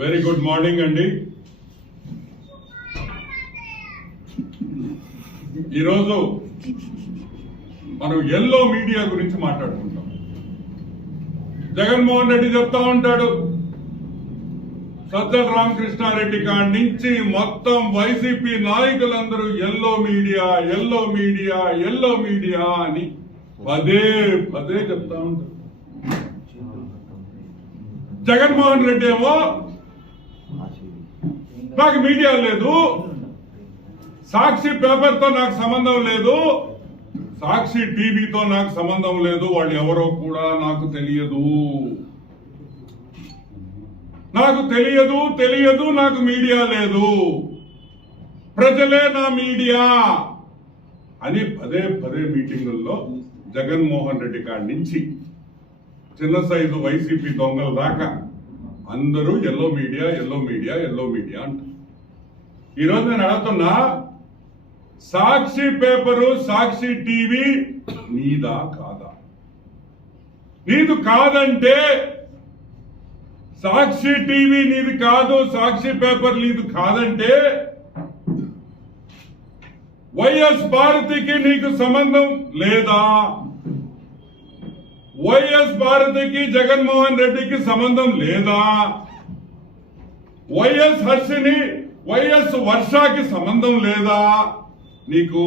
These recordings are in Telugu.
వెరీ గుడ్ మార్నింగ్ అండి. ఈరోజు మనం ఎల్లో మీడియా గురించి మాట్లాడుకుంటాం. జగన్మోహన్ రెడ్డి చెప్తా ఉంటాడు, సజ్జల రామకృష్ణారెడ్డి కాడి నుంచి మొత్తం వైసీపీ నాయకులందరూ yellow media yellow media yellow media అని పదే పదే చెప్తా ఉంటారు. జగన్మోహన్ రెడ్డి ఏమో నాకు మీడియా లేదు, సాక్షి పేపర్తో నాకు సంబంధం లేదు, సాక్షి టీవీతో నాకు సంబంధం లేదు, వాళ్ళు ఎవరో కూడా నాకు తెలియదు, నాకు మీడియా లేదు, ప్రజలే నా మీడియా అని పదే పదే మీటింగుల్లో జగన్మోహన్ రెడ్డి కాడి నుంచి చిన్న సైజు వైసీపీ దొంగల దాకా అందరూ yellow media yellow media yellow media అంటారు. ఈరోజు నేను అడుగుతున్నా, సాక్షి పేపరు సాక్షి టీవీ నీదా కాదా? నీది కాదంటే, సాక్షి టీవీ నీది కాదు, సాక్షి పేపర్ నీది కాదంటే వైఎస్ భారతికి నీకు సంబంధం లేదా? వైఎస్ భారతికి జగన్మోహన్ రెడ్డికి సంబంధం లేదా? వైఎస్ హర్షిని వైఎస్ వర్షకి సంబంధం లేదా? నీకు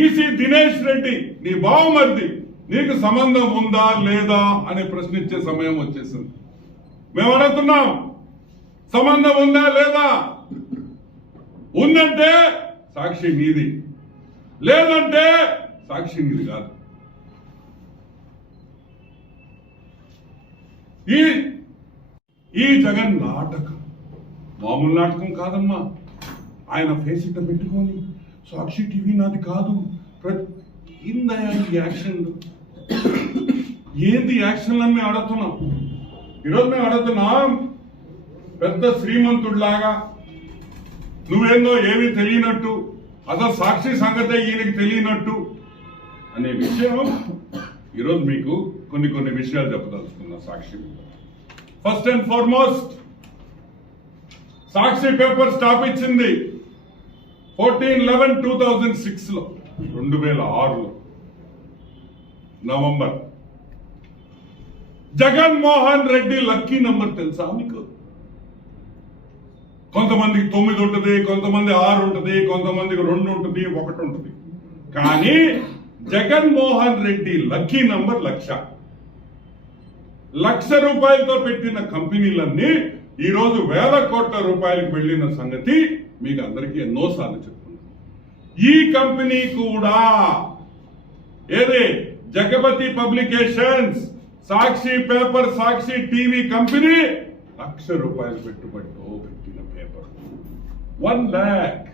ఈసీ దినేష్ రెడ్డి నీ బావమరిది నీకు సంబంధం ఉందా లేదా అని ప్రశ్నించే సమయం వచ్చేసింది. మేము అడుగుతున్నాం, సంబంధం ఉందా లేదా? ఉందంటే సాక్షి నీది, లేదంటే సాక్షి నీది కాదు. ఈ జగన్ నాటకం మామూలు నాటకం కాదమ్మా. ఆయన ఫేస్ ఇట్ట పెట్టుకొని సాక్షి టీవీ నాది కాదు, ఏందయ్యా ఈ యాక్షన్లు? ఏంది యాక్షన్లు అని మేము అడుగుతున్నాం. ఈరోజు మేము అడుగుతున్నాం, పెద్ద శ్రీమంతుడిలాగా నువ్వేందో ఏమీ తెలియనట్టు, అసలు సాక్షి సంగతే ఈయనకి తెలియనట్టు అనే విషయం ఈరోజు మీకు కొన్ని విషయాలు చెప్పదలుచుకున్నా. Sakshi first and foremost, Sakshi paper stop ఇచ్చింది 14/11/2006 2006 November. Jaganmohan Reddy lucky number తెలుసా మీకు? కొంతమందికి 9 ఉంటుంది, కొంతమంది 6 ఉంటుంది, కొంతమందికి 2 ఉంటుంది, 1 ఉంటుంది. కానీ జగన్మోహన్ రెడ్డి లక్కీ నంబర్ 1,00,000. 1,00,000 రూపాయలతో పెట్టిన కంపెనీలన్నీ ఈరోజు వేల కోట్ల రూపాయలకు వెళ్లిన సంగతి మీకు అందరికీ ఎన్నోసార్లు చెప్తున్నాను. ఈ కంపెనీ కూడా ఏదే జగపతి పబ్లికేషన్స్, సాక్షి పేపర్, సాక్షి టీవీ కంపెనీ 1,00,000 రూపాయలు పెట్టుబడితో పెట్టిన పేపర్ 1 lakh.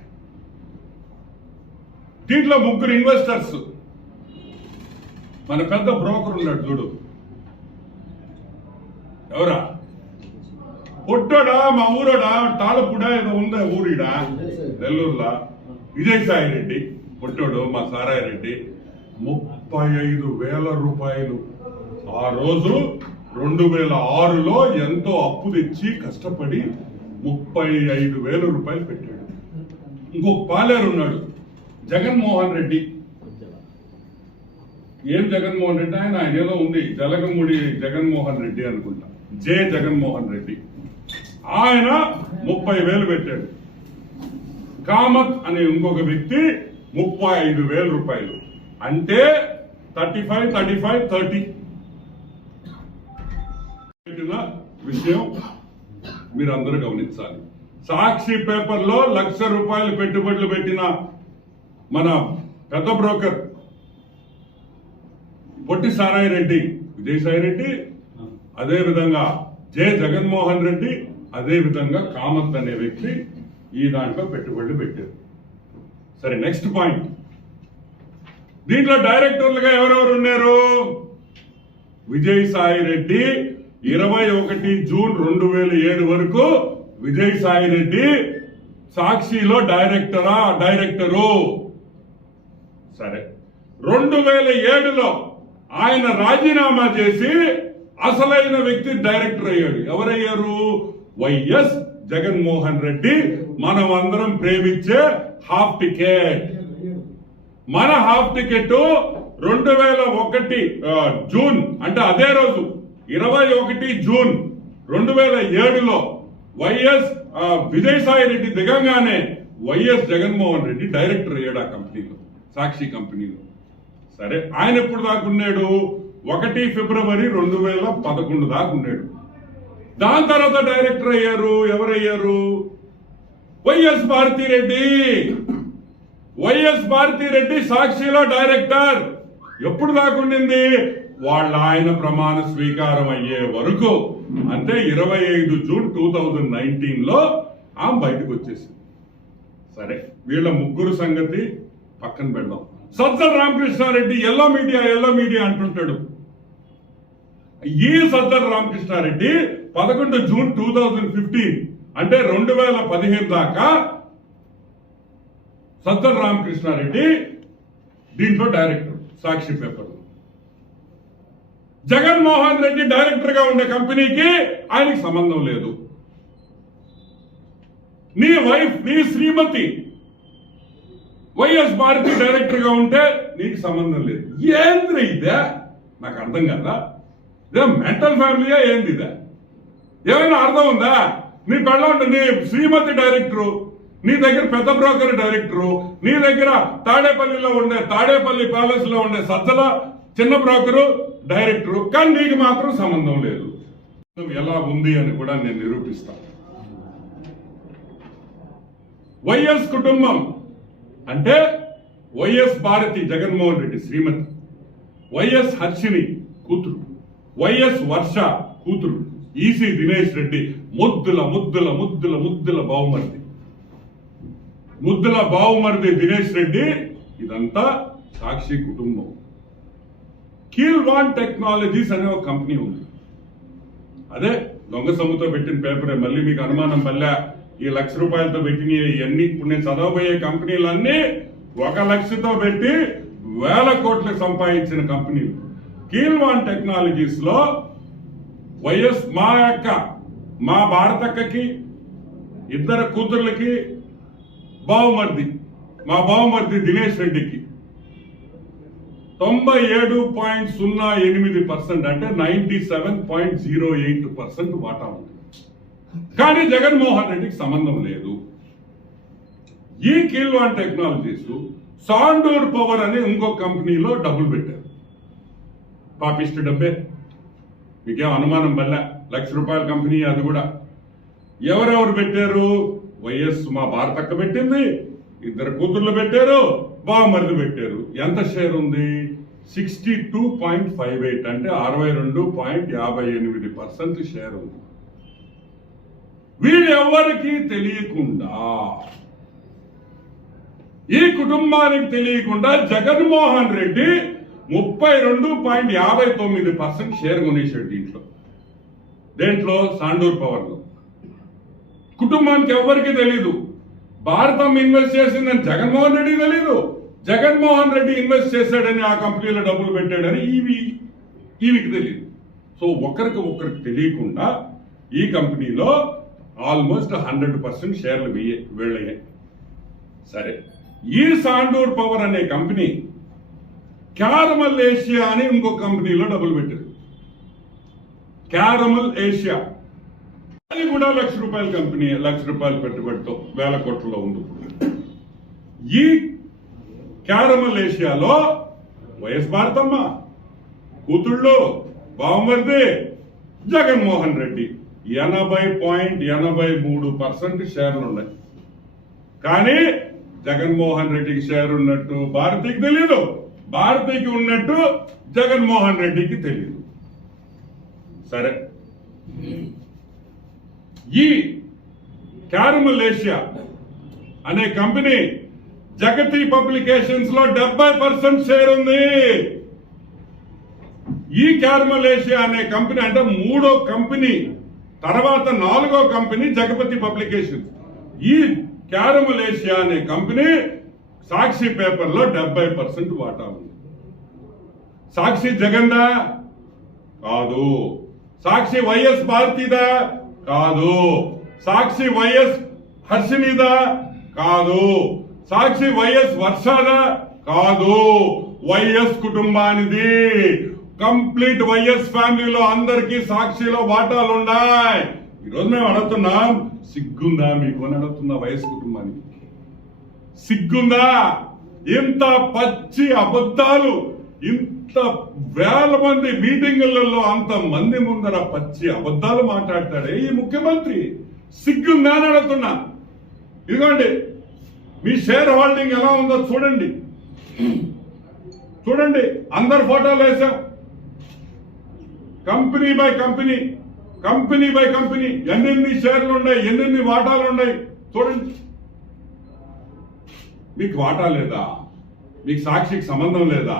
దీంట్లో 3 ఇన్వెస్టర్స్. మన పెద్ద బ్రోకర్ ఉన్నాడు చూడు, ఎవరా? పొట్టోడా, మా ఊరోడా, తాళపుడా ఏదో ఉందా ఊరిడా నెల్లూరులా, విజయసాయి రెడ్డి పొట్టోడు, మా సారాయి రెడ్డి 35,000 రూపాయలు ఆ రోజు 2006లో ఎంతో అప్పు తెచ్చి కష్టపడి 35,000 రూపాయలు పెట్టాడు. ఇంకో పాలేరు ఉన్నాడు జగన్మోహన్ రెడ్డి. ఏం జగన్మోహన్ రెడ్డి? ఆయన ఏదో ఉంది, జలగముడి జగన్మోహన్ రెడ్డి అనుకుంటా, జే జగన్మోహన్ రెడ్డి. ఆయన 30,000 పెట్టాడు. కామత్ అనే ఇంకొక వ్యక్తి 35,000 రూపాయలు. అంటే 35, 30 విషయం మీరు అందరూ గమనించాలి. సాక్షి పేపర్ లో 1,00,000 రూపాయలు పెట్టుబడులు పెట్టిన మన పెద్ద బ్రోకర్ పొట్టి సారాయి రెడ్డి, విజయసాయి రెడ్డి, అదే విధంగా జే జగన్మోహన్ రెడ్డి, అదే విధంగా కామత్ అనే వ్యక్తి ఈ దాంట్లో పెట్టుబడులు పెట్టారు. సరే, నెక్స్ట్ పాయింట్. దీంట్లో డైరెక్టర్లుగా ఎవరెవరు ఉన్నారు? విజయసాయి రెడ్డి 21 జూన్ 2007 వరకు విజయసాయి రెడ్డి సాక్షిలో డైరెక్టరు. సరే, 2007లో ఆయన రాజీనామా చేసి అసలైన వ్యక్తి డైరెక్టర్ అయ్యాడు. ఎవరయ్యారు? వైఎస్ జగన్మోహన్ రెడ్డి. మనం అందరం ప్రేమించే హాఫ్ టికెట్. మన హాఫ్ టికెట్ 2001 జూన్, అంటే అదే రోజు 21 జూన్ 2007లో వైఎస్ విజయసాయి రెడ్డి దిగంగానే వైఎస్ జగన్మోహన్ రెడ్డి డైరెక్టర్ అయ్యాడు ఆ కంపెనీలో, సాక్షి కంపెనీలో. సరే, ఆయన ఎప్పుడు దాకున్నాడు? 1 ఫిబ్రవరి 2011 దాకున్నాడు. దాని తర్వాత డైరెక్టర్ అయ్యారు. ఎవరయ్యారు? వైఎస్ భారతిరెడ్డి. వైఎస్ భారతిరెడ్డి సాక్షిలో డైరెక్టర్. ఎప్పుడు దాకుండింది? వాళ్ళ ఆయన ప్రమాణ స్వీకారం అయ్యే వరకు, అంటే 25 జూన్ 2019లో ఆమె బయటకు వచ్చేసింది. సరే, వీళ్ళ ముగ్గురు సంగతి పక్కన పెడదాం. సజ్జల రామకృష్ణారెడ్డి ఎల్లో మీడియా అంటుంటాడు. ఈ సజ్జల రామకృష్ణారెడ్డి 11 జూన్ 2015 అంటే 2015 దాకా సజ్జల రామకృష్ణారెడ్డి దీంట్లో డైరెక్టర్, సాక్షి పేపర్. జగన్మోహన్ రెడ్డి డైరెక్టర్ గా ఉండే కంపెనీకి ఆయనకి సంబంధం లేదు. నీ వైఫ్, నీ శ్రీమతి వైఎస్ భారతి డైరెక్టర్ గా ఉంటే నీకు సంబంధం లేదు. ఏంద్ర ఇదే? నాకు అర్థం కదా. ఇదే మెంటల్ ఫ్యామిలీయా ఏంది ఇదే? ఏమైనా అర్థం ఉందా? నీ పెళ్ళ నీ శ్రీమతి డైరెక్టరు, నీ దగ్గర పెద్ద బ్రోకర్ డైరెక్టరు, నీ దగ్గర తాడేపల్లి ప్యాలెస్ లో ఉండే సజ్జల చిన్న బ్రోకరు డైరెక్టరు, కానీ నీకు మాత్రం సంబంధం లేదు. ఎలా ఉంది అని కూడా నేను నిరూపిస్తాను. వైఎస్ కుటుంబం అంటే వైఎస్ భారతి జగన్మోహన్ రెడ్డి శ్రీమతి, వైఎస్ హర్షిని కూతురు, వైఎస్ వర్ష కూతురు, ఈసీ దినేష్ రెడ్డి ముద్దుల బావుమర్ది దినేష్ రెడ్డి. ఇదంతా సాక్షి కుటుంబం. కీల్వాన్ టెక్నాలజీస్ అనే ఒక కంపెనీ ఉంది. అదే దొంగ సొమ్ముతో పెట్టిన పేపరే. మళ్ళీ మీకు అనుమానం పల్లె ఈ ₹1,00,000 పెట్టిన ఇవన్నీ ఇప్పుడు నేను చదవబోయే కంపెనీలన్నీ 1 లక్షతో పెట్టి 1000 కోట్లు సంపాదించిన కంపెనీలు. కీల్వాన్ టెక్నాలజీస్ లో వైఎస్ మా భారతక్కకి 2 కూతుర్లకి మా బావమర్ది దినేష్ రెడ్డికి 97.08% అంటే 97.08% వాటా ఉంది. కానీ జగన్మోహన్ రెడ్డికి సంబంధం లేదు. ఈ కీల్వాన్ టెక్నాలజీస్ సాండూర్ పవర్ అనే ఇంకో కంపెనీలో డబ్బులు పెట్టారు. పాపిస్ట్ డబ్బే, మీకేం అనుమానం వల్ల ₹1,00,000 కంపెనీ అది కూడా. ఎవరెవరు పెట్టారు? వైఎస్ మా భారతక్క పెట్టింది, 2 కూతుర్లు పెట్టారు, బావమరిది పెట్టారు. ఎంత షేర్ ఉంది? 62.58 అంటే 62.58% షేర్ ఉంది. వీళ్ళెవ్వరికీ తెలియకుండా, ఈ కుటుంబానికి తెలియకుండా జగన్మోహన్ రెడ్డి 32.59% షేర్ కొనేశాడు దేంట్లో సాండూర్ పవర్ లో. కుటుంబానికి ఎవ్వరికి తెలీదు. భారతం ఇన్వెస్ట్ చేసిందని జగన్మోహన్ రెడ్డి తెలీదు. జగన్మోహన్ రెడ్డి ఇన్వెస్ట్ చేశాడని ఆ కంపెనీలో డబ్బులు పెట్టాడని ఈవికి తెలియదు. సో ఒకరికి తెలియకుండా ఈ కంపెనీలో ఆల్మోస్ట్ 100% షేర్లు వెళ్ళాయి. సరే, ఈ సాండూర్ పవర్ అనే కంపెనీ క్యారమల్ ఏషియా అని ఇంకో కంపెనీలో డబ్బులు పెట్టారు. క్యారమల్ ఏషియా అది కూడా ₹1,00,000 కంపెనీ, ₹1,00,000 పెట్టుబడితో 1000 కోట్లలో ఉంది. ఈ క్యారమల్ ఏషియాలో వైఎస్ భారతమ్మ కూతుళ్ళు, బావమరిది జగన్మోహన్ రెడ్డి 80.83% షేర్లు ఉన్నాయి. కానీ జగన్మోహన్ రెడ్డికి షేర్ ఉన్నట్టు భారతికి తెలియదు, భారతికి ఉన్నట్టు జగన్మోహన్ రెడ్డికి తెలియదు. సరే, ఈ క్యారమల్ ఏషియా అనే కంపెనీ జగతి పబ్లికేషన్స్ లో 70% షేర్ ఉంది. ఈ క్యారమల్ ఏషియా అనే కంపెనీ అంటే 3వ కంపెనీ, తర్వాత 4వ కంపెనీ జగపతి పబ్లికేషన్స్. ఈ క్యారమల్ ఏషియా అనే కంపెనీ సాక్షి పేపర్ లో 70% వాటా ఉంది. సాక్షి జగందా కాదు, సాక్షి వైఎస్ భారతిదా? కాదు. సాక్షి వైఎస్ హర్షినిదా? కాదు. సాక్షి వైఎస్ వర్షాదా? కాదు. వైఎస్ కుటుంబానిది. కంప్లీట్ వైఎస్ ఫ్యామిలీలో అందరికీ సాక్షిలో వాటాలు ఉన్నాయి. ఈరోజు మేము అడుగుతున్నాం, సిగ్గుందా మీకు అని అడుగుతున్నా. వైఎస్ కుటుంబానికి సిగ్గుందా? ఇంత పచ్చి అబద్ధాలు, ఇంత వేల మంది మీటింగులలో అంత మంది ముందర పచ్చి అబద్ధాలు మాట్లాడతాడే ఈ ముఖ్యమంత్రి. సిగ్గుందా అని అడుగుతున్నా. ఇదిగోండి మీ షేర్ హోల్డింగ్ ఎలా ఉందో చూడండి. చూడండి, అందరు ఫోటోలు వేసాం. Company by company, company by company ఎన్నెన్ని షేర్లు ఉన్నాయి, ఎన్నెన్ని వాటాలు ఉన్నాయి చూడండి. మీకు వాటా లేదా? మీకు సాక్షికి సంబంధం లేదా?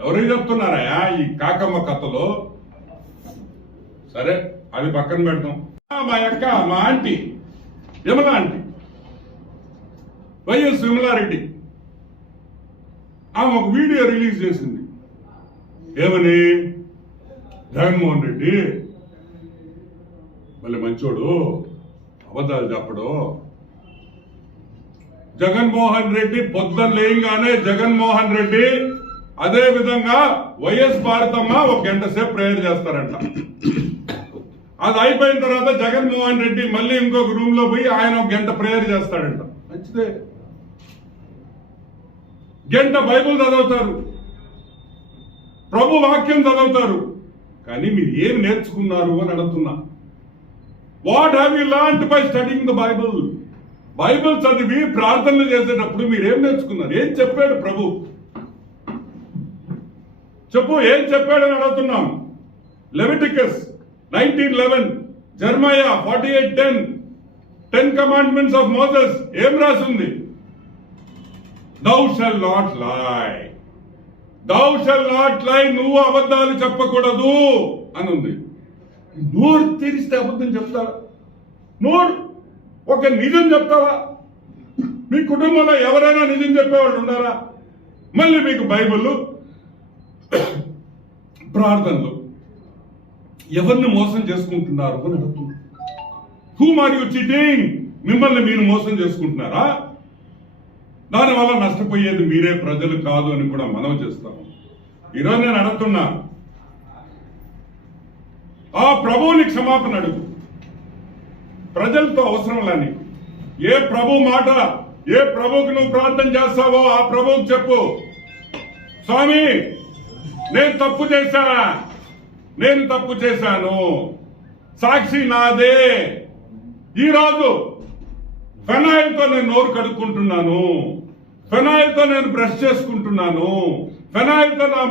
ఎవరు చెప్తున్నారా ఈ కాకమ్మ కథలో? సరే, అది పక్కన పెడతాం. మా అక్క, మా aunty Vimala aunty, YS Vimala Reddy, ఆమె ఒక వీడియో రిలీజ్ చేసింది. ఏమని? జగన్మోహన్ రెడ్డి మళ్ళీ మంచోడు, అబద్ధాలు చెప్పడు. జగన్మోహన్ రెడ్డి పొద్దున లేయంగానే జగన్మోహన్ రెడ్డి అదే విధంగా వైఎస్ భారతమ్మ ఒక గంట సేపు ప్రేయర్ చేస్తారంట. అది అయిపోయిన తర్వాత జగన్మోహన్ రెడ్డి మళ్ళీ ఇంకొక రూమ్ లో పోయి ఆయన ఒక గంట ప్రేయర్ చేస్తాడంట. మంచిదే. గంట బైబుల్ చదువుతారు, ప్రభు వాక్యం చదువుతారు. కానీ మీరు ఏం నేర్చుకున్నారు అని అడుగుతున్నా. What have you learned by studying the Bible? Bible చదివి ప్రార్థనలు చేసేటప్పుడు మీరేం నేర్చుకున్నారు? ఏం చెప్పాడు ప్రభు? చెప్పు, ఏం చెప్పాడని అడుగుతున్నాం. లెవిటికస్ 19:11, జెర్మయా 48:10, 10 కమాండ్మెంట్స్ ఆఫ్ మోసెస్ ఏం రాసింది? Thou shall not lie. Thou shall not lie. నువ్వు అబద్ధాలు చెప్పకూడదు అని ఉంది. నోరు తెరిస్తే అబద్ధం చెప్తావా? నోరు ఒక నిజం చెప్తావా? మీ కుటుంబంలో ఎవరైనా నిజం చెప్పేవాళ్ళు ఉన్నారా? మళ్ళీ మీకు బైబిల్, ప్రార్థనలు. ఎవరిని మోసం చేసుకుంటున్నారు అని అడుగుతున్నారు. Whom are you cheating? మిమ్మల్ని మీరు మోసం చేసుకుంటున్నారా? దానివల్ల నష్టపోయేది మీరే, ప్రజలు కాదు అని కూడా మనం చేస్తాము. ఈరోజు నేను అడుగుతున్నా, ఆ ప్రభువుని క్షమాపణ అడుగు. ప్రజలతో అవసరం లేని ఏ ప్రభు మాట, ఏ ప్రభువుకి నువ్వు ప్రార్థన చేస్తావో ఆ ప్రభువుకి చెప్పు, స్వామి నేను తప్పు చేశా, నేను తప్పు చేశాను, సాక్షి నాదే. ఈరోజు ఫెనాయిల్తో నేను నోరు కడుక్కుంటున్నాను, ఫెనాయిల్తో నేను బ్రష్ చేసుకుంటున్నాను, ఫెనాయిల్తో నా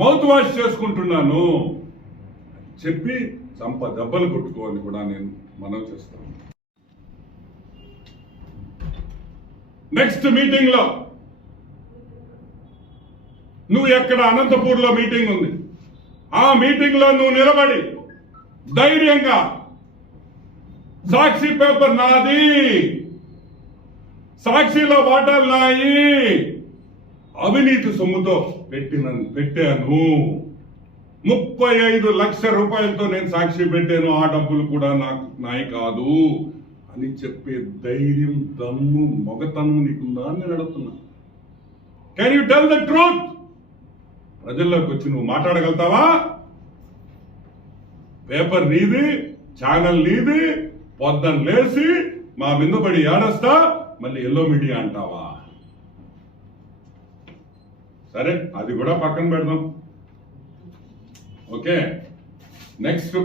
మౌత్ వాష్ చేసుకుంటున్నాను చెప్పి దెబ్బలు కొట్టుకోవాలని కూడా నేను మనవి చేస్తాను. నెక్స్ట్ మీటింగ్ లో నువ్వు ఎక్కడ అనంతపూర్లో మీటింగ్ ఉంది, ఆ మీటింగ్ లో నువ్వు నిలబడి ధైర్యంగా సాక్షి పేపర్ నాది, సాక్షిలో వాటాలు నాయి, అవినీతి సొమ్ముతో పెట్టాను, 35 లక్షల రూపాయలతో నేను సాక్షి పెట్టాను, ఆ డబ్బులు కూడా నాయి కాదు అని చెప్పే ధైర్యం, దమ్ము, మొగతనం నీకుందా అని నేను అడుగుతున్నా. Can you tell the truth? ప్రజల్లోకి వచ్చి నువ్వు మాట్లాడగలుగుతావా? పేపర్ నీది, ఛానల్ నీది, పొద్దున లేసి మా మీద పడి ఏడస్తా మళ్ళీ ఎల్లో మీడియా అంటావా? సరే, అది కూడా పక్కన పెడదాం. ఓకే, నెక్స్ట్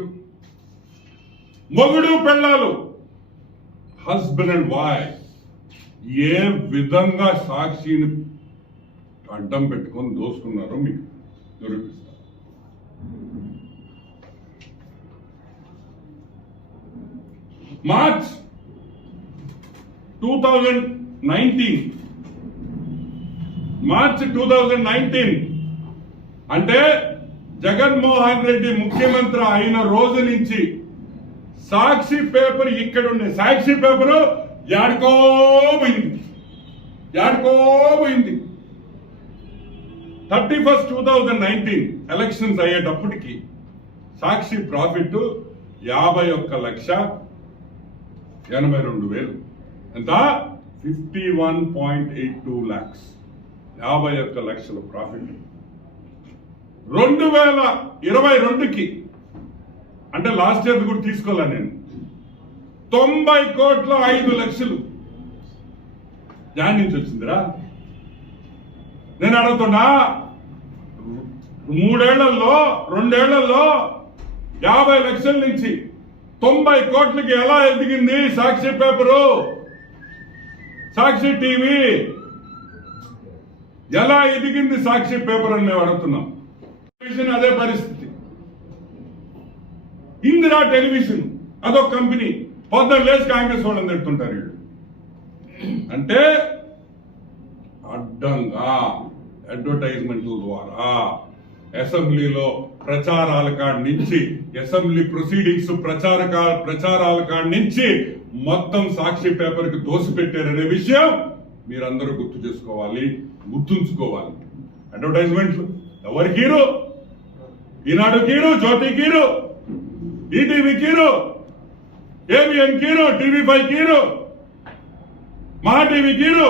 మొగుడు పెళ్ళాలు, హస్బెండ్ అండ్ వైఫ్ ఏ విధంగా సాక్షిని అడ్డం పెట్టుకొని దోసుకున్నారో మీకు నిరూపిస్తారు. మార్చ్ 2019 అంటే జగన్మోహన్ రెడ్డి ముఖ్యమంత్రి అయిన రోజు నుంచి సాక్షి పేపర్ ఇక్కడ ఉండే సాక్షి పేపరు యాడికో పోయింది. 31st 2019 ఎలక్షన్స్ అయ్యేటప్పటికి సాక్షి ప్రాఫిట్ 51,82,000 ఎంత 51.82 lakhs 51 లక్షల ప్రాఫిట్ 2022కి అంటే లాస్ట్ ఇయర్ కూడా తీసుకోలే నేను 90 కోట్ల 5 లక్షలు దాని నుంచి వచ్చిందిరా. నేను అడుగుతున్నా 2 ఏళ్లలో 50 లక్షల నుంచి 90 కోట్లకి ఎలా ఎదిగింది సాక్షి పేపరు, సాక్షి టీవీ ఎలా ఎదిగింది సాక్షి పేపర్ అని మేము అడుగుతున్నాం. టెలివిజన్ అదే పరిస్థితి. ఇందిరా టెలివిజన్ అదొక కంపెనీ, పొద్దున్న లేచి కాంగ్రెస్ వాళ్ళని తిడుతుంటారు వీళ్ళు. అంటే అడ్డంగా అడ్వర్టైజ్మెంట్ల ద్వారా అసెంబ్లీలో ప్రచారాల కాడి నుంచి, అసెంబ్లీ ప్రొసీడింగ్స్ ప్రచారాల కాడి నుంచి మొత్తం సాక్షి పేపర్ కి దోసిపెట్టారనే విషయం మీరందరూ గుర్తు చేసుకోవాలి, గుర్తుంచుకోవాలి. అడ్వర్టైజ్మెంట్లు ఎవరికి hero? Eenadu hero, Jyothi hero, ETV hero, ABN hero, TV five hero, Maha TV hero,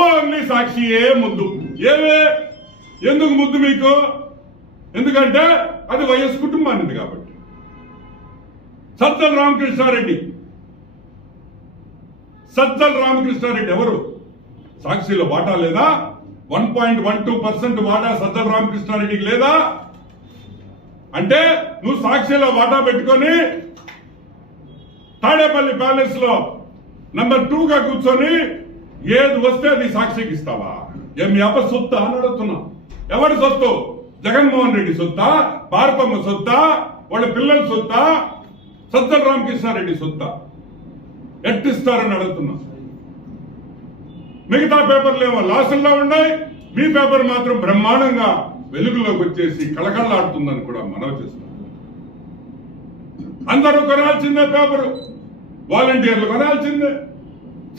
only సాక్షియే ముద్దు. ఎందుకు ముద్దు మీకు? ఎందుకంటే అది వైఎస్ కుటుంబానిది కాబట్టి. సజ్జల రామకృష్ణారెడ్డి ఎవరు? సాక్షిలో వాటా లేదా? 1.12% వాటా సజ్జల రామకృష్ణారెడ్డికి లేదా? అంటే నువ్వు సాక్షిలో వాటా పెట్టుకొని తాడేపల్లి ప్యాలెస్ లో నంబర్ 2 గా కూర్చొని ఏది వస్తే అది సాక్షికి ఇస్తావా? ఏమి అప్ప సొత్తా అని అడుగుతున్నా. ఎవరి సొత్తు? జగన్మోహన్ రెడ్డి సొత్తా? భారతమ్మ సొత్తా? వాళ్ళ పిల్లల సొత్తా? సజ్జల రామకృష్ణారెడ్డి సొత్తా? ఎట్టిస్తారని అడుగుతున్నా. మిగతా పేపర్లు ఏమో లాసుల్లో ఉన్నాయి, మీ పేపర్ మాత్రం బ్రహ్మాండంగా వెలుగులోకి వచ్చేసి కళకళలాడుతుందని కూడా మనవి చేస్తున్నాం. అందరూ కొనాల్సిందే పేపరు, వాలంటీర్లు కొనాల్సిందే,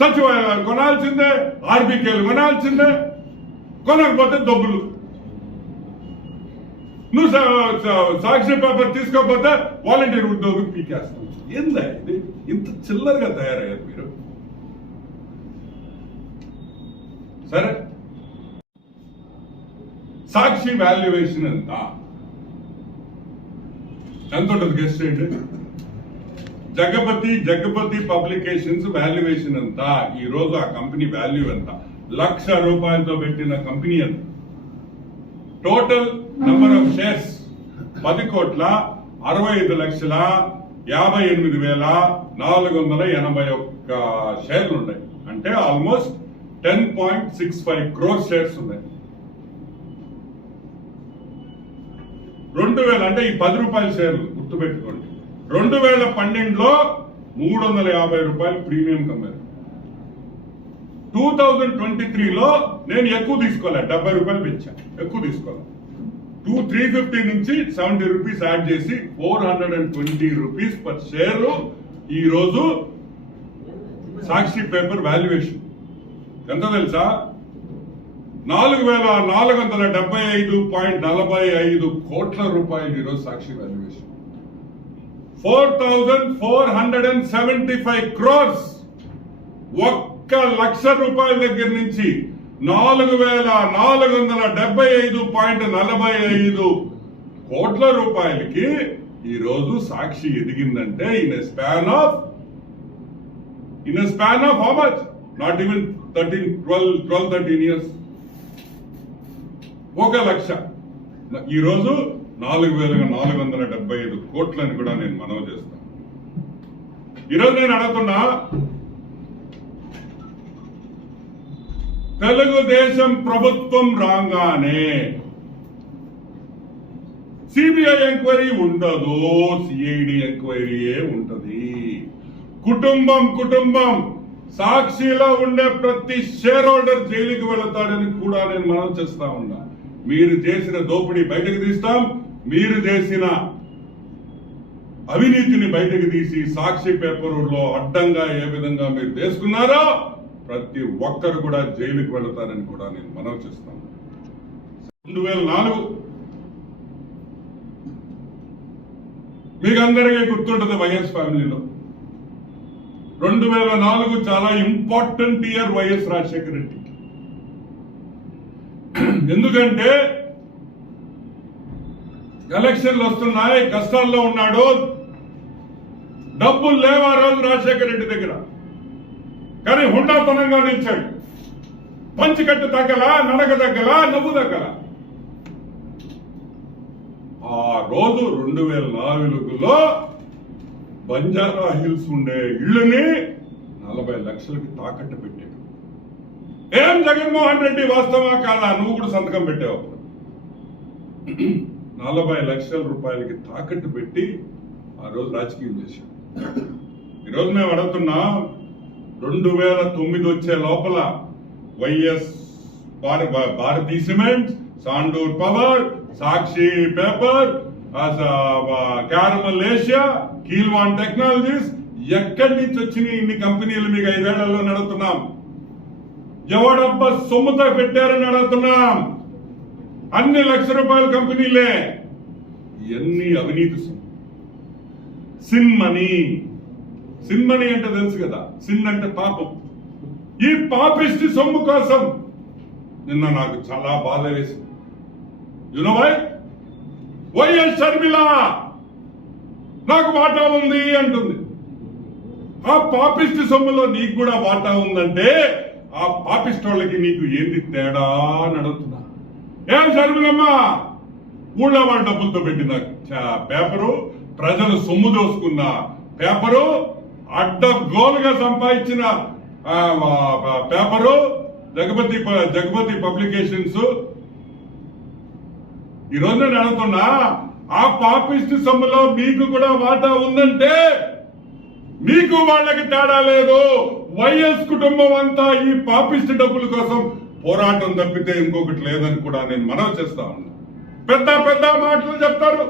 సచివాలయాలు కొనాల్సిందే, ఆర్బీకేలు కొనాల్సిందే. కొనకపోతే డబ్బులు. నువ్వు సాక్షి పేపర్ తీసుకోకపోతే వాలంటీర్ ఉద్యోగం పీకేస్తావు. ఏందా ఇది? ఇంత చిల్లరగా తయారయ్యారు మీరు. సరే, సాక్షి వాల్యుయేషన్ ఎంత ఉంటుంది గెస్ట్ చేయండి. జగపతి పబ్లికేషన్స్ వాల్యుయేషన్ ఎంత? ఈ రోజు ఆ కంపెనీ వాల్యూ ఎంత? ₹1,00,000 పెట్టిన కంపెనీ ఎంత? టోటల్ నంబర్ ఆఫ్ షేర్స్ 10,58,58,481 షేర్లు ఉన్నాయి. అంటే ఆల్మోస్ట్ 10.65 crore షేర్స్ ఉన్నాయి. 2000 అంటే ఈ ₹10 షేర్లు గుర్తుపెట్టుకోండి. 2012లో ₹350 ప్రీమియం కమ్మారు. 2023లో నేను ఎక్కువ తీసుకోలే, ₹70 పెంచాను, ఎక్కువ తీసుకోలే. 350 నుంచి ₹70 యాడ్ చేసి ₹420 పర్ షేర్ ఈ రోజు సాక్షి పేపర్ వాల్యుయేషన్ ఎంత తెలుసా? 4,475.45 కోట్ల రూపాయలు ఈరోజు సాక్షి వాల్యుయేషన్. 4,475 crores. ₹1,00,000 దగ్గర నుంచి 4,475.45 కోట్ల రూపాయలకి ఈ రోజు సాక్షి ఎదిగిందంటే in span of how much? Not even 12-13 years. 1,00,000 ఈ రోజు 4,475 కోట్లని కూడా నేను మనవి చేస్తాను. ఈరోజు నేను అడుగుతున్నా, తెలుగుదేశం ప్రభుత్వం రాగానే సిబిఐ ఎంక్వైరీ ఉండదు, సిఐడి ఎంక్వైరీయే ఉంటది. కుటుంబం సాక్షిలో ఉండే ప్రతి షేర్ హోల్డర్ జైలుకి వెళతాడని కూడా నేను మనవి చేస్తా ఉన్నా. మీరు చేసిన దోపిడీ బయటకు తీస్తాం, మీరు చేసిన అవినీతిని బయటకు తీసి సాక్షి పేపర్లో అడ్డంగా ఏ విధంగా మీరు తీసుకున్నారో ప్రతి ఒక్కరు కూడా జైలుకి వెళతారని కూడా నేను మనవి చేస్తాను. 2004 మీకు అందరికీ గుర్తుంటుంది వైఎస్ ఫ్యామిలీలో. 2004 చాలా important year YS Rajasekhara Reddy. ఎందుకంటే ఎలక్షన్లు వస్తున్నాయి, కష్టాల్లో ఉన్నాడు, డబ్బులు లేవు ఆ రోజు రాజశేఖర రెడ్డి దగ్గర. కానీ హుండాతనంగా నిలిచాడు. పంచికట్టు తగ్గల, నడక తగ్గల, నవ్వు తగ్గల. ఆ రోజు 2004లో బంజారా హిల్స్ ఉండే ఇళ్ళని 40 లక్షలకి తాకట్టు పెట్టాడు. ఏం జగన్మోహన్ రెడ్డి వాస్తవా కాదా? నువ్వు కూడా సంతకం పెట్టావు. 40 లక్షల రూపాయలకి తాకట్టు పెట్టి ఆ రోజు రాజకీయం చేశాడు. ఈరోజు మేము అడుగుతున్నాం, 2009 వచ్చే లోపల YS Bharathi Cement, Sandur Power, Sakshi Paper, Carmel Asia, కీల్వాన్ టెక్నాలజీస్, ఎక్కడి నుంచి వచ్చినాయి ఇన్ని కంపెనీలు? మీకు 5 ఏళ్లలో నడుస్తున్నాం. ఎవడబ్బా సొమ్ముతో పెట్టారని అడుగుతున్నాం. అన్ని లక్ష రూపాయల కంపెనీలే. ఎన్ని అవినీతి సొమ్ము. సిన్మనీ అంటే తెలుసు కదా, సిన్ అంటే పాపం. ఈ పాపిష్టి సొమ్ము కోసం నిన్న నాకు చాలా బాధ వేసింది. యునో వైఎస్ షర్మిల నాకు వాటా ఉంది అంటుంది. ఆ పాపిష్టి సొమ్ములో నీకు కూడా వాటా ఉందంటే ఆ పాపిష్టి వాళ్ళకి నీకు ఏంది తేడా అని అడుగుతున్నా. ఏం షర్మిలమ్మ, ఊళ్ళో వాళ్ళ డబ్బులతో పెట్టిన పేపరు, ప్రజలు సొమ్ము దోసుకున్న పేపరు, అడ్డగోలుగా సంపాదించిన పేపరు, జగపతి పబ్లికేషన్స్. ఈరోజు నేను అడుగుతున్నా, ఆ పాపిస్ట్ సొమ్ములో మీకు కూడా వాటా ఉందంటే మీకు వాళ్ళకి తేడా లేదు. వైఎస్ కుటుంబం అంతా ఈ పాపిస్ట్ డబ్బుల కోసం పోరాటం తప్పితే ఇంకొకటి లేదని కూడా నేను మనవి చేస్తా ఉన్నా. పెద్ద పెద్ద మాటలు చెప్తారు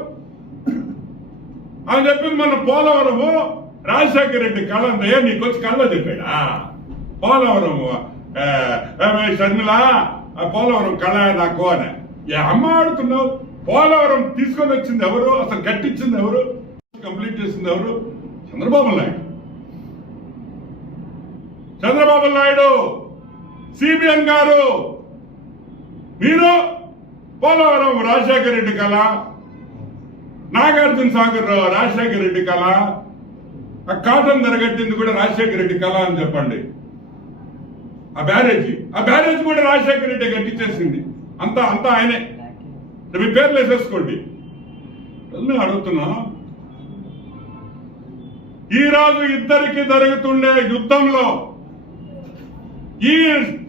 అని చెప్పింది. మన పోలవరము రాజశేఖర రెడ్డి కళ నీకొచ్చి కళ్ళ చెప్పాడా? పోలవరము షర్మిల పోలవరం కళ నాకు అని అమ్మ ఆడుతున్నావు. పోలవరం తీసుకొని వచ్చింది ఎవరు? అసలు కట్టించింది ఎవరు? కంప్లీట్ చేసింది ఎవరు? చంద్రబాబు నాయుడు, సిబిఎన్ గారు. మీరు పోలవరం రాజశేఖర రెడ్డి కళ, నాగార్జున సాగర్ రాజశేఖర రెడ్డి కళ, ఆ కాటన్ ధరగట్టింది కూడా రాజశేఖర రెడ్డి కళ అని చెప్పండి. ఆ బ్యారేజ్ కూడా రాజశేఖర రెడ్డి కట్టించేసింది. అంతా ఆయనే. మీ పేర్లు వేసేసుకోండి. అడుగుతున్నా, ఈ రోజు ఇద్దరికి జరుగుతుండే యుద్ధంలో ఈ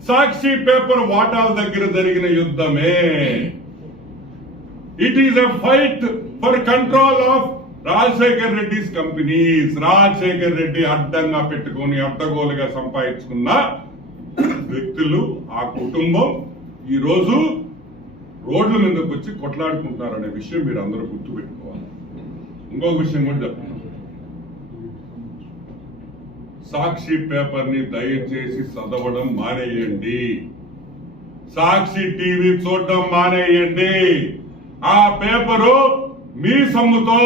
సాక్షి పేపర్ వాటాల దగ్గర జరిగిన యుద్ధమే. It is a fight for control of Rajasekhar Reddy's companies. Rajasekhar Reddy అడ్డంగా పెట్టుకుని అడ్డగోలుగా సంపాదించుకున్న వ్యక్తులు, ఆ కుటుంబం ఈ రోజు రోడ్ల మీదకి వచ్చి కొట్లాడుకుంటారనే విషయం మీరు అందరూ గుర్తుపెట్టుకోవాలి. ఇంకొక విషయం కూడా చెప్తున్నాను, సాక్షి పేపర్ ని దయచేసి చదవడం మానేయండి. సాక్షి టీవీ చూడడం మానేయండి. ఆ పేపరు మీ సొమ్ముతో,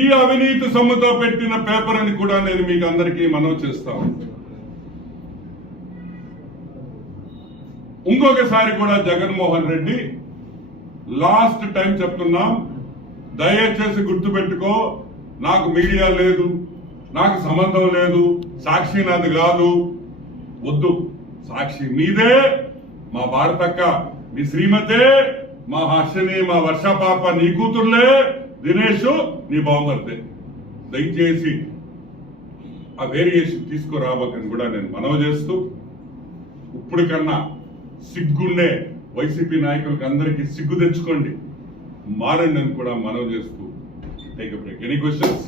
ఈ అవినీతి సొమ్ముతో పెట్టిన పేపర్ అని కూడా నేను మీకు అందరికీ మనవి చేస్తాను. ఇంకొకసారి కూడా జగన్మోహన్ రెడ్డి, లాస్ట్ టైం చెప్తున్నాం, దయచేసి గుర్తుపెట్టుకో, నాకు మీడియా లేదు, నాకు సంబంధం లేదు, సాక్షి నాది కాదు, వద్దు. సాక్షి మీదే, మా భారతక్క, మీ శ్రీమతే, మా హర్షని, మా వర్ష పాప నీ కూతుర్లే, దినేష్ నీ బావమర్దే. దయచేసి ఆ వేరియేషన్ తీసుకురాబోకని కూడా నేను మనవి చేస్తూ, ఇప్పటికన్నా సిగ్గుండే వైసీపీ నాయకులకు అందరికీ సిగ్గు తెచ్చుకోండి, మారండి అని కూడా మనవి చేస్తూ take a break. Any questions?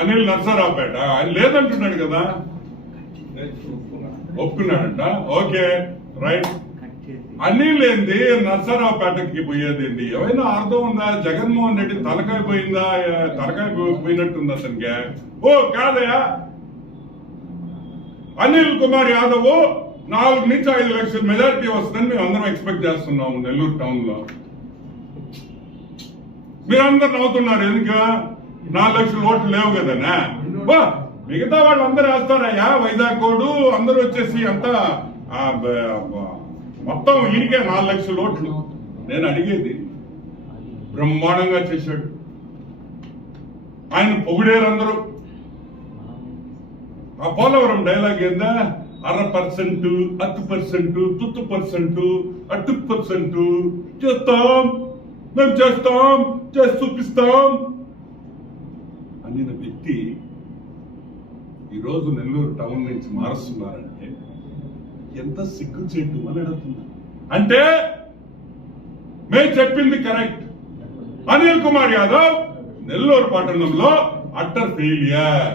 Anil Narasaraopet ఆయన లేదంటున్నాడు కదా, ఒప్పుకున్నాడంట. Okay right. అనిల్ ఏంది నర్సరావుపేటకి పోయేదేంటి? ఏమైనా అర్థం ఉందా? జగన్మోహన్ రెడ్డి తలకాయ పోయిందా? తలకాయ పోయినట్టుంది అతనికి. ఓ కాదయా, అనిల్ కుమార్ యాదవ్ 4 నుంచి 5 లక్షల మెజారిటీ వస్తుందని మేము అందరం ఎక్స్పెక్ట్ చేస్తున్నాము నెల్లూరు టౌన్ లో. మీరందరూ నవ్వుతున్నారు ఎందుకు? 4 లక్షల ఓట్లు లేవు కదనా? మిగతా వాళ్ళు అందరూ వేస్తారయ్యా. వైజాగ్ కోడు అందరూ వచ్చేసి అంతా మొత్తం ఈయనకే 4 లక్షల ఓట్లు. నేను అడిగేది, బ్రహ్మాండంగా చేశాడు, ఆయన పొగిడేరు అందరూ. ఆ పోలవరం డైలాగ్ ఏందా? 1/2%, 10%, 30%, 80% చేస్తాం, మేము చేస్తాం, చేసి చూపిస్తాం అనిన వ్యక్తి ఈరోజు నెల్లూరు టౌన్ నుంచి మారుస్తున్నారంటే ఎంత సిగ్గుచేటు అని అడుగుతున్నా. అంటే మేము చెప్పింది కరెక్ట్. అనిల్ కుమార్ యాదవ్ నెల్లూరు పట్టణంలో అట్టర్ ఫెయిలియర్.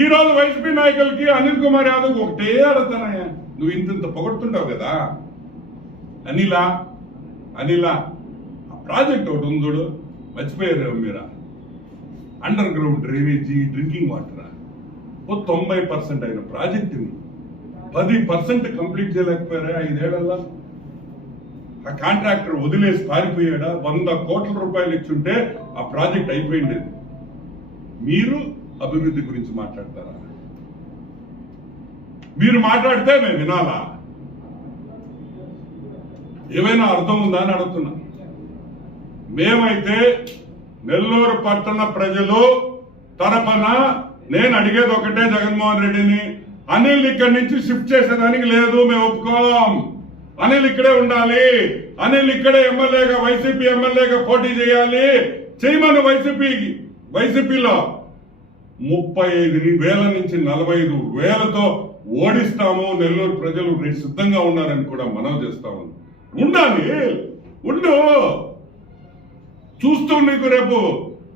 ఈ రోజు వైసీపీ నాయకులకి అనిల్ కుమార్ యాదవ్ ఒకటే అడుగుతానయ్యా, నువ్వు ఇంత పొగడుతుంటావు కదా అనిలా అనిలా, ఆ ప్రాజెక్ట్ ఒకటి ఉందోడు మర్చిపోయారు మీరా, underground drainage drinking water 90% అయిన ప్రాజెక్టుని 10% కంప్లీట్ చేయలేకపోయారా 5 ఏళ్లలో? ఆ కాంట్రాక్టర్ వదిలేసి పారిపోయాడా? 100 కోట్ల రూపాయలు ఇచ్చుంటే ఆ ప్రాజెక్ట్ అయిపోయింది. మీరు అభివృద్ధి గురించి మాట్లాడతారా? మీరు మాట్లాడితే మేము వినాలా? ఏమైనా అర్థం ఉందా అని అడుగుతున్నా. మేమైతే నెల్లూరు పట్టణ ప్రజలు తరపున నేను అడిగేది ఒకటే, జగన్మోహన్ రెడ్డిని, అనిల్ ఇక్కడి నుంచి షిఫ్ట్ చేసేదానికి లేదు, మేము ఒప్పుకోం. అనిల్ ఇక్కడే ఉండాలి, అనిల్ ఇక్కడే ఎమ్మెల్యేగా వైసీపీ ఎమ్మెల్యేగా పోటీ చేయాలి, చేయమని వైసీపీలో 35,000 నుంచి 45,000తో ఓడిస్తాము. నెల్లూరు ప్రజలు సిద్ధంగా ఉన్నారని కూడా మనవి చేస్తాము. ఉండాలి, ఉండు, చూస్తూ నీకు రేపు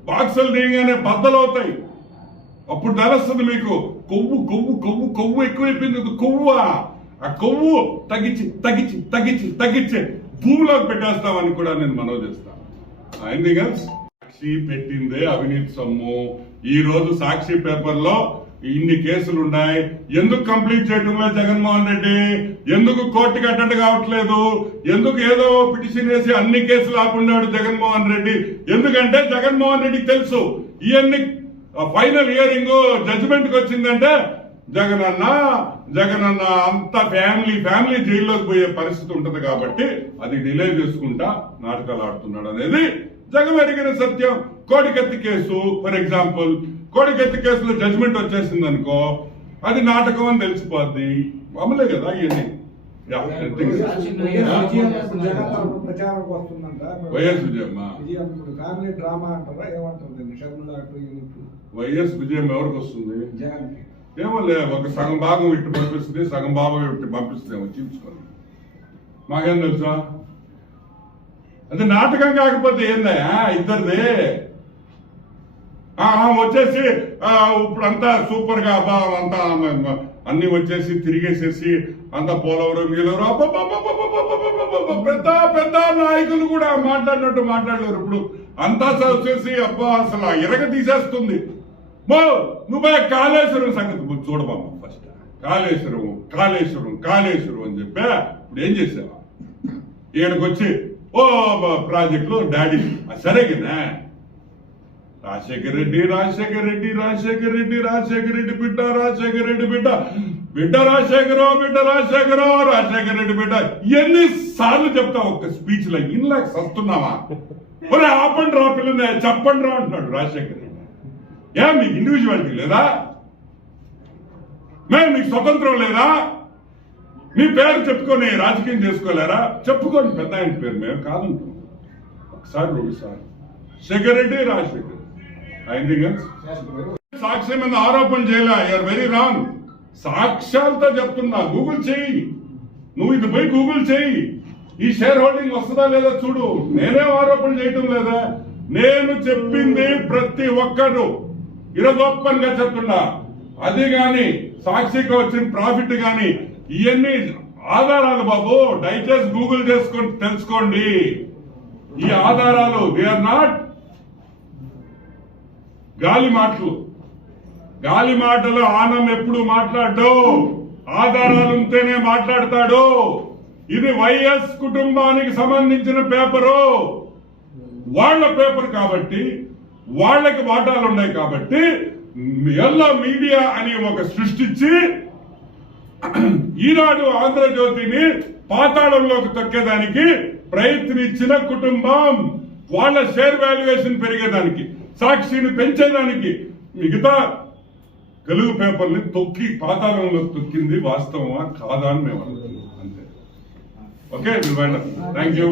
బాక్సులు దిగగానే బద్దలవుతాయి. అప్పుడు తెలుస్తుంది మీకు కొవ్వు కొవ్వు కొవ్వు కొవ్వు ఎక్కువైపోయింది. కొవ్వు ఆ కొవ్వు తగ్గించి తగ్గించి తగ్గించి తగ్గించి భూమిలోకి పెట్టేస్తామని కూడా నేను మనవి చేస్తాను. సాక్షి పెట్టిందే అవినీతి సొమ్ము. ఈ రోజు సాక్షి పేపర్ లో ఇన్ని కేసులు ఉన్నాయి. ఎందుకు కంప్లీట్ చేయడంలో జగన్మోహన్ రెడ్డి? ఎందుకు కోర్టుకి అటెండ్ కావట్లేదు? ఎందుకు ఏదో పిటిషన్ వేసి అన్ని కేసులు ఆపున్నాడు జగన్మోహన్ రెడ్డి? ఎందుకంటే జగన్మోహన్ రెడ్డికి తెలుసు ఇవన్నీ ఫైనల్ హియరింగ్ జడ్జిమెంట్ కి వచ్చిందంటే జగనన్న అంత ఫ్యామిలీ జైల్లోకి పోయే పరిస్థితి ఉంటది కాబట్టి అది డిలే చేసుకుంటా నాటకాలు ఆడుతున్నాడు అనేది జగన్ అడిగిన సత్యం. కోడికత్తి కేసు ఫర్ ఎగ్జాంపుల్, కోడికత్తి కేసులో జడ్జిమెంట్ వచ్చేసింది అనుకో, అది నాటకం అని తెలిసిపోద్ది. మామూలే కదా ఇవన్నీ. వైఎస్ విజయమ్మ వైఎస్ విజయం ఎవరికి వస్తుంది? ఏమో లే, ఒక సగం భాగం ఇటు పంపిస్తుంది, సగం భాగం ఇటు పంపిస్తుందేమో, చూపించుకోండి. మాకేం తెలుసా? అది నాటకం కాకపోతే ఏందయ్యా ఇద్దరిది? వచ్చేసి ఇప్పుడంతా సూపర్ గా అంతా అన్ని వచ్చేసి తిరిగేసేసి అంతా పోలవరం గీలవరం పెద్ద పెద్ద నాయకులు కూడా మాట్లాడినట్టు మాట్లాడలేరు. ఇప్పుడు అంతా వచ్చేసి అసలు ఇరగ తీసేస్తుంది. నువ్వు కాళేశ్వరం సంగతి చూడమమ్మ. ఫస్ట్ కాళేశ్వరం కాళేశ్వరం కాళేశ్వరం అని చెప్పా. ఇప్పుడు ఏం చేసావా? ఈయనకొచ్చి ప్రాజెక్టులో డాడీ సరేగినా రాజశేఖర రెడ్డి రాజశేఖర రెడ్డి రాజశేఖర రెడ్డి రాజశేఖర రెడ్డి బిడ్డ రాజశేఖర రెడ్డి బిడ్డ బిడ్డ రాజశేఖరం బిడ్డ రాజశేఖరం రాజశేఖర రెడ్డి బిడ్డ ఎన్ని సార్లు చెప్తావు ఒక్క స్పీచ్ లో? ఇన్లాగా సస్తున్నావా? ఆపండి రా పిల్లనే, చెప్పండి రా అంటున్నాడు రాజశేఖర రెడ్డి. మీకు ఇండివిజువాలిటీ లేదా? మీకు స్వతంత్రం లేదా? మీ పేరు చెప్పుకొని రాజకీయం చేసుకోలేరా? చెప్పుకోండి పెద్ద ఆయన పేరు, మేము కాదంటాం. ఒకసారి 2 సార్లు శేఖర్ రెడ్డి రాజశేఖర్. సాక్ష్యం మీద ఆరోపణ చేయలే. You're very wrong. సాక్ష్యాలతో చెప్తున్నా. గూగుల్ చేయి, నువ్వు ఇది పోయి గూగుల్ చేయి. ఈ షేర్ హోల్డింగ్ వస్తుందా లేదా చూడు. నేనేం ఆరోపణ చేయటం లేదా? నేను చెప్పింది ప్రతి ఒక్కరు ఈరోజు ఓపెన్ గా చెప్తున్నా. అది గాని సాక్షికి వచ్చిన ప్రాఫిట్ గాని ఇవన్నీ ఆధారాలు బాబు, దయచేసి గూగుల్ చేసుకొని తెలుసుకోండి. ఈ ఆధారాలు దే ఆర్ నాట్ గాలి మాటలు. గాలి మాటలు ఆనం ఎప్పుడు మాట్లాడటం. ఆధారాలు ఉంటేనే మాట్లాడతాడు. ఇది వైఎస్ కుటుంబానికి సంబంధించిన పేపరు, వాళ్ళ పేపర్ కాబట్టి వాళ్ళకి వాటాలు ఉన్నాయి కాబట్టి ఎల్లో మీడియా అని ఒక సృష్టించి ఈనాడు ఆంధ్రజ్యోతిని పాతాళంలోకి తొక్కేదానికి ప్రయత్నించిన కుటుంబం. వాళ్ళ షేర్ వాల్యుయేషన్ పెరిగేదానికి, సాక్షిని పెంచేదానికి మిగతా తెలుగు పేపర్ని తొక్కి పాతాళంలో తొక్కింది వాస్తవమా కాదా అని మేము అనుకుంటున్నాం. అంతే. Okay, thank you.